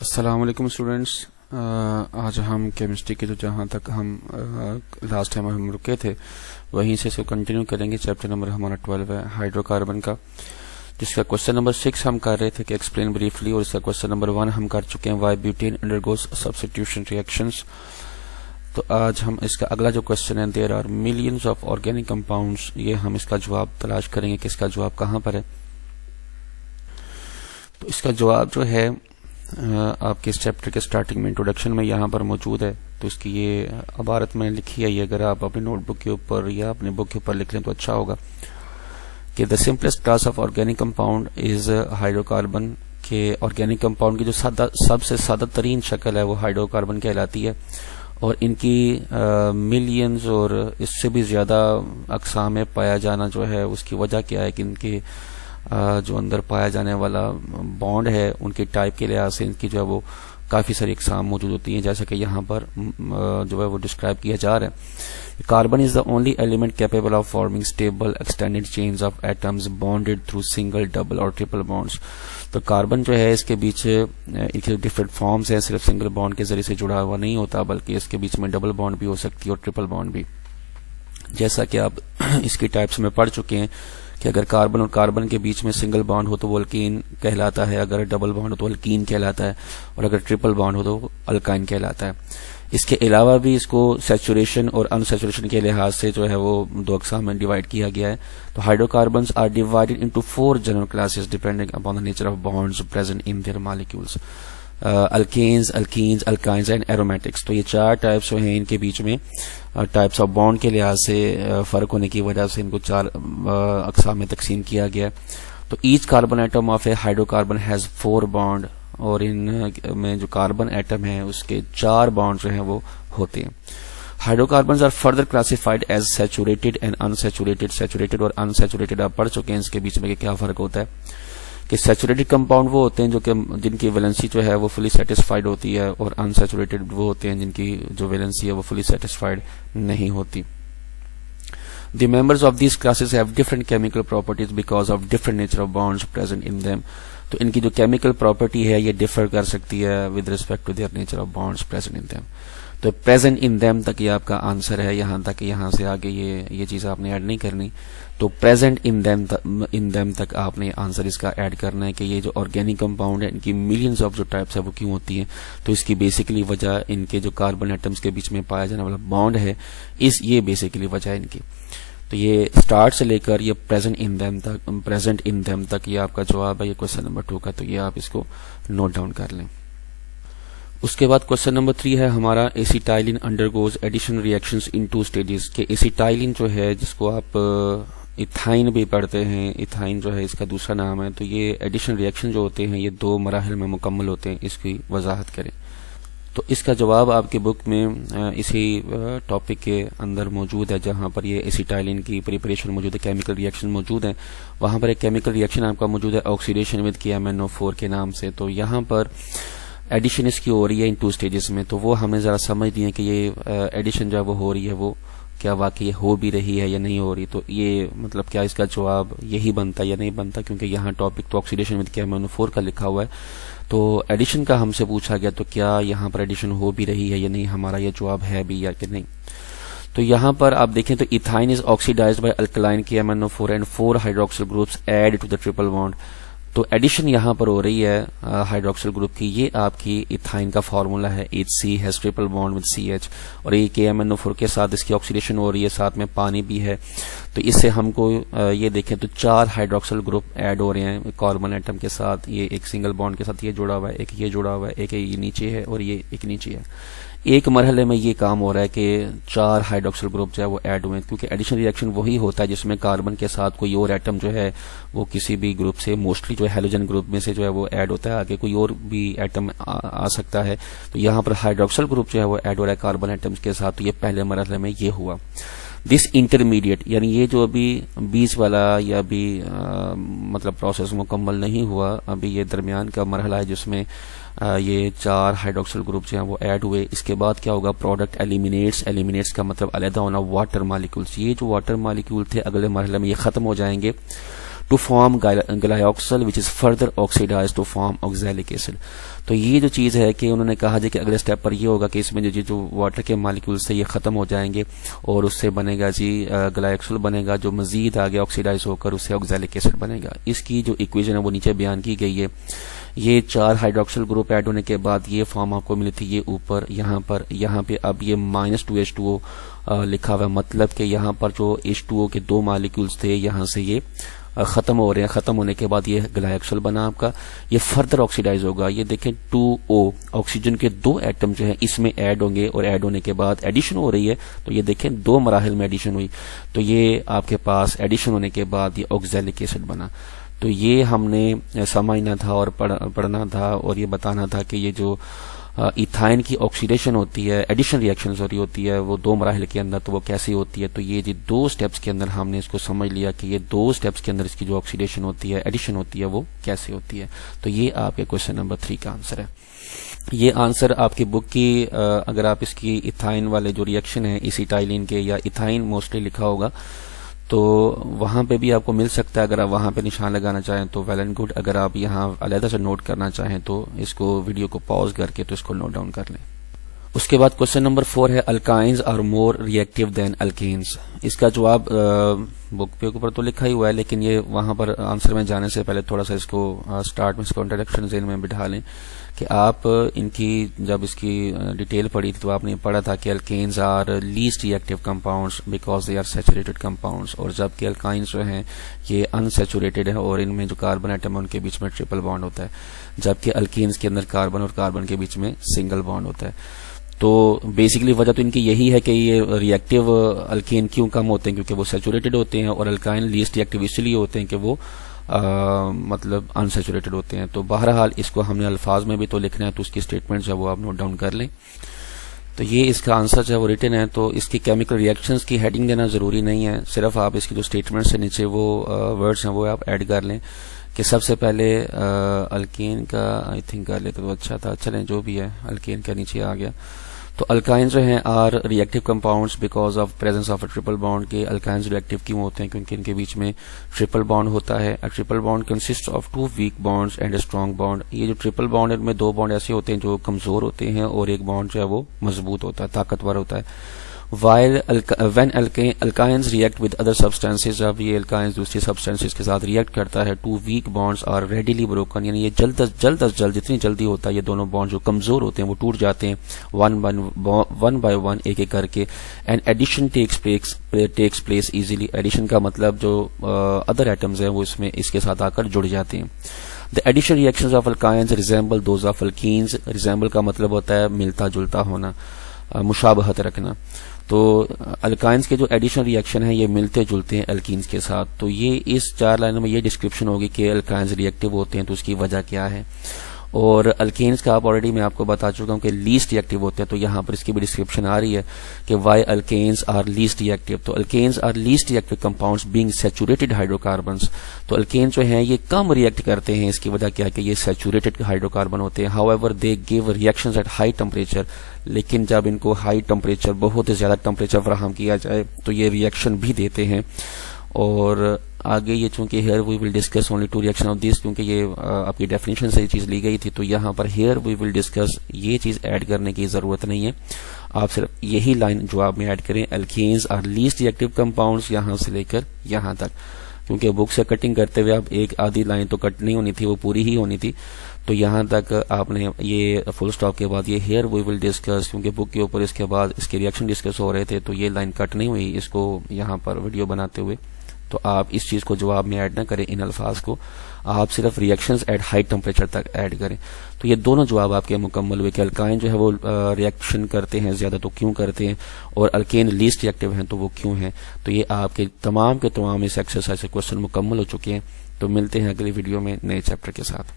السلام علیکم اسٹوڈینٹس. آج ہم کیمسٹری کے جہاں تک ہم لاسٹ ٹائم ہم رکے تھے وہیں سے اس کو کنٹینیو کریں گے. چیپٹر نمبر ہمارا 12 ہے ہائیڈرو کاربن کا، جس کا کوشچن نمبر 6 ہم کر رہے تھے کہ ایکسپلین بریفلی، اور اس کا کوشچن نمبر 1 ہم کر چکے ہیں why butane undergoes substitution reactions. تو آج ہم اس کا اگلا جو کوشچن ہے there are millions of organic compounds, یہ ہم اس کا جواب تلاش کریں گے کہ اس کا جواب کہاں پر ہے. تو اس کا جواب جو ہے آپ کے اس چیپٹر کے سٹارٹنگ میں انٹروڈکشن میں یہاں پر موجود ہے. تو اس کی یہ عبارت میں لکھی ہے، یہ اگر آپ اپنی نوٹ بک کے اوپر یا اپنے بک کے اوپر لکھ لیں تو اچھا ہوگا کہ the simplest class of organic compound is hydro carbon. کہ آرگینک کمپاؤنڈ کی جو سب سے سادہ ترین شکل ہے وہ ہائیڈرو کاربن کہلاتی ہے، اور ان کی ملینز اور اس سے بھی زیادہ اقسام میں پایا جانا جو ہے اس کی وجہ کیا ہے کہ ان کے جو اندر پایا جانے والا بانڈ ہے ان کے ٹائپ کے لحاظ سے ان کی جو ہے وہ کافی ساری اقسام موجود ہوتی ہیں، جیسا کہ یہاں پر جو ہے وہ ڈسکرائب کیا جا رہا ہے. Carbon is the only element capable of farming stable extended chains of atoms bonded through single double اور ٹرپل بانڈس. تو کاربن جو ہے اس کے بیچ ان کے ڈفرینٹ فارمز ہیں، صرف سنگل بانڈ کے ذریعے سے جڑا ہوا نہیں ہوتا بلکہ اس کے بیچ میں ڈبل بانڈ بھی ہو سکتی ہے اور ٹرپل بانڈ بھی. جیسا کہ آپ اس کی ٹائپس میں پڑھ چکے ہیں کہ اگر کاربن اور کاربن کے بیچ میں سنگل بانڈ ہو تو وہ الکین کہلاتا ہے، اگر ڈبل بانڈ ہو تو الکین کہلاتا ہے، اور اگر ٹرپل بانڈ ہو تو الکائن کہلاتا ہے. اس کے علاوہ بھی اس کو سیچوریشن اور ان سیچوریشن کے لحاظ سے جو ہے وہ دو اقسام میں ڈیوائڈ کیا گیا ہے. تو hydrocarbons are divided into 4 general classes depending upon the nature of bonds present in their molecules. Alkanes, alkenes, alkynes and aromatics. تو یہ 4 ٹائپس جو ہیں ان کے بیچ میں ٹائپس آف بانڈ کے لحاظ سے فرق ہونے کی وجہ سے ان کو 4 اقسام میں تقسیم کیا گیا ہے. تو each carbon atom of a hydrocarbon has 4 bond, اور ان میں جو کاربن ایٹم ہے اس کے 4 بانڈ جو ہیں وہ ہوتے ہیں. Hydrocarbons are further classified as saturated and unsaturated. Saturated اور ان سیچوریٹڈ آپ پڑھ چکے ہیں اس کے بیچ میں کیا فرق ہوتا ہے. کہ سیچوریٹڈ کمپاؤنڈ وہ ہوتے ہیں جن کی ویلنسی جو ہے وہ فلی سیٹسفائڈ ہوتی ہے، اور ان سیچوریٹڈ وہ ہوتے ہیں جن کی جو ویلنسی ہے وہ فلی سیٹسفائڈ نہیں ہوتی. The members of these classes have different chemical properties because of different nature of bonds present in them. تو ان کی جو کیمیکل پراپرٹی ہے یہ ڈفر کر سکتی ہے with respect to their nature of bonds present in them. تو present in them تک یہ آپ کا آنسر ہے، یہاں تک، یہاں سے آگے یہ چیز آپ نے ایڈ نہیں کرنی. تو present in them تک آپ نے آنسر اس کا ایڈ کرنا ہے کہ یہ جو آرگینک کمپاؤنڈ ہے ان کی ملینز آف جو ٹائپس ہے وہ کیوں ہوتی ہیں. تو اس کی بیسیکلی وجہ ان کے جو کاربن ایٹمز کے بیچ میں پایا جانے والا بانڈ ہے، یہ بیسیکلی وجہ ہے ان کی. تو یہ اسٹارٹ سے لے کر یہ پریزنٹ ان دیم تک یہ آپ کا جواب ہے. یہ کوشچن نمبر 2 کا، تو یہ آپ اس کو نوٹ ڈاؤن کر لیں. اس کے بعد کوشچن نمبر 3 ہے ہمارا ایسیٹائلین انڈرگوز ایڈیشن ریئیکشنز ان 2 اسٹیجز. کہ ایسیٹائلین جو ہے جس کو آپ ایتھائن بھی پڑھتے ہیں، ایتھائن جو ہے اس کا دوسرا نام ہے. تو یہ ایڈیشن ریئیکشن جو ہوتے ہیں یہ 2 مراحل میں مکمل ہوتے ہیں. اس کی وضاحت کریں. تو اس کا جواب آپ کے بک میں اسی ٹاپک کے اندر موجود ہے، جہاں پر یہ ایسیٹائلین کی پریپریشن موجود ہے، کیمیکل ریئیکشن موجود ہیں. وہاں پر ایک کیمیکل ریئیکشن آپ کا موجود ہے آکسیڈیشن ود KMnO4 کے نام سے. تو یہاں پر ایڈیشن اس کی ہو رہی ہے ان 2 اسٹیجز میں. تو وہ ہمیں ذرا سمجھ دیں کہ یہ ایڈیشن جو وہ ہو رہی ہے وہ کیا واقعی ہو بھی رہی ہے یا نہیں ہو رہی. تو یہ مطلب کیا اس کا جواب یہی بنتا یا نہیں بنتا، کیونکہ یہاں ٹاپک تو آکسیڈیشن ود KMnO4 کا لکھا ہوا ہے. تو ایڈیشن کا ہم سے پوچھا گیا تو کیا یہاں پر ایڈیشن ہو بھی رہی ہے یا نہیں، ہمارا یہ جواب ہے بھی یا کہ نہیں. تو یہاں پر آپ دیکھیں تو ethyne is oxidised by alkaline KMnO4 and 4 hydroxyl groups add to the triple bond. تو ایڈیشن یہاں پر ہو رہی ہے ہائیڈروکسل گروپ کی. یہ آپ کی ایتھائن کا فارمولا ہے، HC has triple bond with CH، اور یہ KMnO4 کے ساتھ اس کی آکسیڈیشن ہو رہی ہے، ساتھ میں پانی بھی ہے. تو اس سے ہم کو یہ دیکھیں تو 4 ہائیڈروکسل گروپ ایڈ ہو رہے ہیں کاربن ایٹم کے ساتھ. یہ ایک سنگل بانڈ کے ساتھ یہ جڑا ہوا ہے، ایک یہ جڑا ہوا ہے، ایک یہ نیچے ہے اور یہ ایک نیچے ہے. ایک مرحلے میں یہ کام ہو رہا ہے کہ 4 ہائیڈروکسل گروپ جو ہے وہ ایڈ ہوئے ہیں، کیونکہ ایڈیشن ریئیکشن وہی ہوتا ہے جس میں کاربن کے ساتھ کوئی اور ایٹم جو ہے وہ کسی بھی گروپ سے، موسٹلی جو ہے ہیلوجن گروپ میں سے جو ہے وہ ایڈ ہوتا ہے، آگے کوئی اور بھی ایٹم آ سکتا ہے. تو یہاں پر ہائیڈروکسل گروپ جو ہے وہ ایڈ ہو رہا ہے کاربن ایٹمز کے ساتھ. تو یہ پہلے مرحلے میں یہ ہوا. دس انٹرمیڈیٹ یعنی یہ جو ابھی بیچ والا یا ابھی مطلب پروسیس مکمل نہیں ہوا، ابھی یہ درمیان کا مرحلہ ہے جس میں یہ 4 ہائیڈروکسل گروپ جو ہیں وہ ایڈ ہوئے. اس کے بعد کیا ہوگا، پروڈکٹ ایلیمینیٹس کا مطلب علیحدہ ہونا واٹر مالیکولز. یہ جو واٹر مالیکول تھے اگلے مرحلے میں یہ ختم ہو جائیں گے. To form glyoxal which is further oxidise to form oxalic acid. تو یہ جو چیز ہے کہ انہوں نے کہا جی کہ اگلے اسٹیپ پر یہ ہوگا کہ اس میں جو واٹر کے مالیکولز تھے یہ ختم ہو جائیں گے اور اس سے بنے گا جی گلائیوکسل بنے گا جو مزید آگے آکسیڈائز ہو کر اس سے آکزیلک ایسڈ بنے گا. اس کی جو ایکویشن ہے وہ نیچے بیان کی گئی ہے. یہ 4 ہائیڈروکسل گروپ ایڈ ہونے کے بعد یہ فارم آپ کو ملی تھی یہ اوپر یہاں پہ اب یہ -2H2O لکھا ہوا ہے, مطلب کہ یہاں پر جو H2O کے 2 مالیکولز تھے یہاں سے یہ ختم ہو رہے ہیں. ختم ہونے کے بعد یہ گلائیوکسل بنا آپ کا, یہ فردر آکسیڈائز ہوگا. یہ دیکھیں 2O آکسیجن کے 2 ایٹم جو ہیں اس میں ایڈ ہوں گے اور ایڈ ہونے کے بعد ایڈیشن ہو رہی ہے. تو یہ دیکھیں 2 مراحل میں ایڈیشن ہوئی, تو یہ آپ کے پاس ایڈیشن ہونے کے بعد یہ آکزیلک ایسڈ بنا. تو یہ ہم نے سمجھنا تھا اور پڑھنا تھا اور یہ بتانا تھا کہ یہ جو ایتھائن کی آکسیڈیشن ہوتی ہے, ایڈیشن ریئیکشن ہوتی ہے وہ 2 مراحل کے اندر, تو وہ کیسی ہوتی ہے. تو یہ جی 2 سٹیپس کے اندر ہم نے اس کو سمجھ لیا کہ یہ 2 سٹیپس کے اندر اس کی جو آکسیڈیشن ہوتی ہے, ایڈیشن ہوتی ہے, وہ کیسے ہوتی ہے. تو یہ آپ کے کوشچن نمبر 3 کا آنسر ہے. یہ آنسر آپ کی بک کی اگر آپ اس کی ایتھائن والے جو ریئیکشن ہیں ایسیٹائلین کے یا ایتھائن موسٹلی لکھا ہوگا تو وہاں پہ بھی آپ کو مل سکتا ہے. اگر آپ وہاں پہ نشان لگانا چاہیں تو ویل اینڈ گڈ, اگر آپ یہاں علیحدہ سے نوٹ کرنا چاہیں تو اس کو ویڈیو کو پاز کر کے تو اس کو نوٹ ڈاؤن کر لیں. اس کے بعد کوشچن نمبر 4 ہے الکائنز آر مور ریئیکٹیو دین الکینز. اس کا جواب بک پہ اوپر تو لکھا ہی ہوا ہے لیکن یہ وہاں پر آنسر میں جانے سے پہلے تھوڑا سا اس کو سٹارٹ میں اس کو انٹروڈکشن ذہن میں بٹھا لیں کہ آپ ان کی جب اس کی ڈیٹیل پڑھی تھی تو آپ نے پڑھا تھا کہ alkanes are least reactive compounds because they are saturated compounds, اور جبکہ الکائنز جو ہیں یہ انسیچوریٹڈ ہیں اور ان میں جو کاربن ایٹم ہے ان کے بیچ میں ٹرپل بانڈ ہوتا ہے, جبکہ الکینز کے اندر کاربن اور کاربن کے بیچ میں سنگل بانڈ ہوتا ہے. تو بیسیکلی وجہ تو ان کی یہی ہے کہ یہ ریئیکٹیو الکین کیوں کم ہوتے ہیں کیونکہ وہ سیچوریٹڈ ہوتے ہیں, اور الکائن لیسٹ ریئیکٹیو اس لیے ہوتے ہیں کہ وہ مطلب انسیچوریٹڈ ہوتے ہیں. تو بہرحال اس کو ہم نے الفاظ میں بھی تو لکھنا ہے تو اس کی اسٹیٹمنٹ جو ہے وہ آپ نوٹ ڈاؤن کر لیں. تو یہ اس کا آنسر جو ہے وہ ریٹن ہے. تو اس کی کیمیکل ریئیکشنز کی ہیڈنگ دینا ضروری نہیں ہے, صرف آپ اس کی جو اسٹیٹمنٹ سے نیچے وہ ورڈز ہیں وہ آپ ایڈ کر لیں کہ سب سے پہلے الکین کا آئی تھنک کر لیتے تو اچھا تھا. چلیں جو بھی ہے الکین کا نیچے آ گیا. تو الکائنز جو ہیں are reactive compounds because of presence of a triple bond. کے الکائنز ریئیکٹیو کیوں ہوتے ہیں کیونکہ ان کے بیچ میں ٹرپل بانڈ ہوتا ہے. Triple bond consist of 2 weak bonds and a strong bond. یہ جو ٹرپل بانڈ ہے ان میں 2 بانڈ ایسے ہوتے ہیں جو کمزور ہوتے ہیں اور ایک بانڈ جو ہے وہ مضبوط ہوتا ہے, طاقتور ہوتا ہے. while when alkynes react with other substances, جب یہ الکائنز دوسری سبسٹانسز کے ساتھ ریئیکٹ کرتا ہے, 2 weak bonds are readily broken, یعنی یہ جلد از جلد جتنی جلدی ہوتا ہے یہ دونوں بانڈ جو کمزور ہوتے ہیں وہ ٹوٹ جاتے ہیں one by one ایک ایک کر کے. and addition takes place easily. addition کا مطلب جو other atoms ہیں وہ اس کے ساتھ آ کر جڑ جاتے ہیں. The addition reactions of alkynes resemble those of alkenes. resemble کا مطلب ہوتا ہے ملتا جلتا ہونا, مشابہت رکھنا. تو الکائنز کے جو ایڈیشن ریئیکشن ہیں یہ ملتے جلتے ہیں الکینز کے ساتھ. تو یہ اس 4 لائنوں میں یہ ڈسکرپشن ہوگی کہ الکائنز ریئیکٹیو ہوتے ہیں تو اس کی وجہ کیا ہے. اور الکینز کا آلریڈی میں آپ کو بتا چکا ہوں کہ لیسٹ ریئیکٹیو ہوتے ہیں, تو یہاں پر اس کی بھی ڈسکرپشن آ رہی ہے کہ why alkanes are least reactive. تو alkanes are least reactive compounds being saturated hydrocarbons. تو الکینز جو ہیں یہ کم ریئیکٹ کرتے ہیں, اس کی وجہ کیا ہے کہ یہ سیچوریٹڈ ہائیڈرو کاربن ہوتے ہیں. However they give reactions at high temperature, لیکن جب ان کو ہائی ٹمپریچر بہت زیادہ ٹمپریچر فراہم کیا جائے تو یہ ریئیکشن بھی دیتے ہیں. اور آگے یہ چونکہ here we will discuss only 2 reaction of these, کیونکہ یہ آپ کی ڈیفینیشن سے یہ چیز لی گئی تھی, تو یہاں پر ہیئر وی ول ڈسکس یہ چیز ایڈ کرنے کی ضرورت نہیں ہے. آپ صرف یہی لائن جواب میں ایڈ کریں, الکینز آر لیسٹ ریئیکٹیو کمپاؤنڈز, یہاں سے لے کر یہاں تک, کیونکہ بک سے کٹنگ کرتے ہوئے اب ایک آدھی لائن تو کٹ نہیں ہونی تھی, وہ پوری ہی ہونی تھی. تو یہاں تک آپ نے یہ فل سٹاپ کے بعد یہ ہیئر وی ول ڈسکس, کیونکہ بک کے اوپر اس کے بعد اس کے ریئیکشن ڈسکس ہو رہے تھے تو یہ لائن کٹ نہیں ہوئی اس کو یہاں پر ویڈیو بناتے ہوئے. تو آپ اس چیز کو جواب میں ایڈ نہ کریں, ان الفاظ کو آپ صرف ریئیکشنز ایٹ ہائی ٹمپریچر تک ایڈ کریں. تو یہ دونوں جواب آپ کے مکمل ہوئے کہ الکائن جو ہے وہ ریئیکشن کرتے ہیں زیادہ تو کیوں کرتے ہیں, اور الکین لیسٹ ریئیکٹیو ہیں تو وہ کیوں ہیں. تو یہ آپ کے تمام اس ایکسرسائز سے کوشچن مکمل ہو چکے ہیں. تو ملتے ہیں اگلی ویڈیو میں نئے چیپٹر کے ساتھ.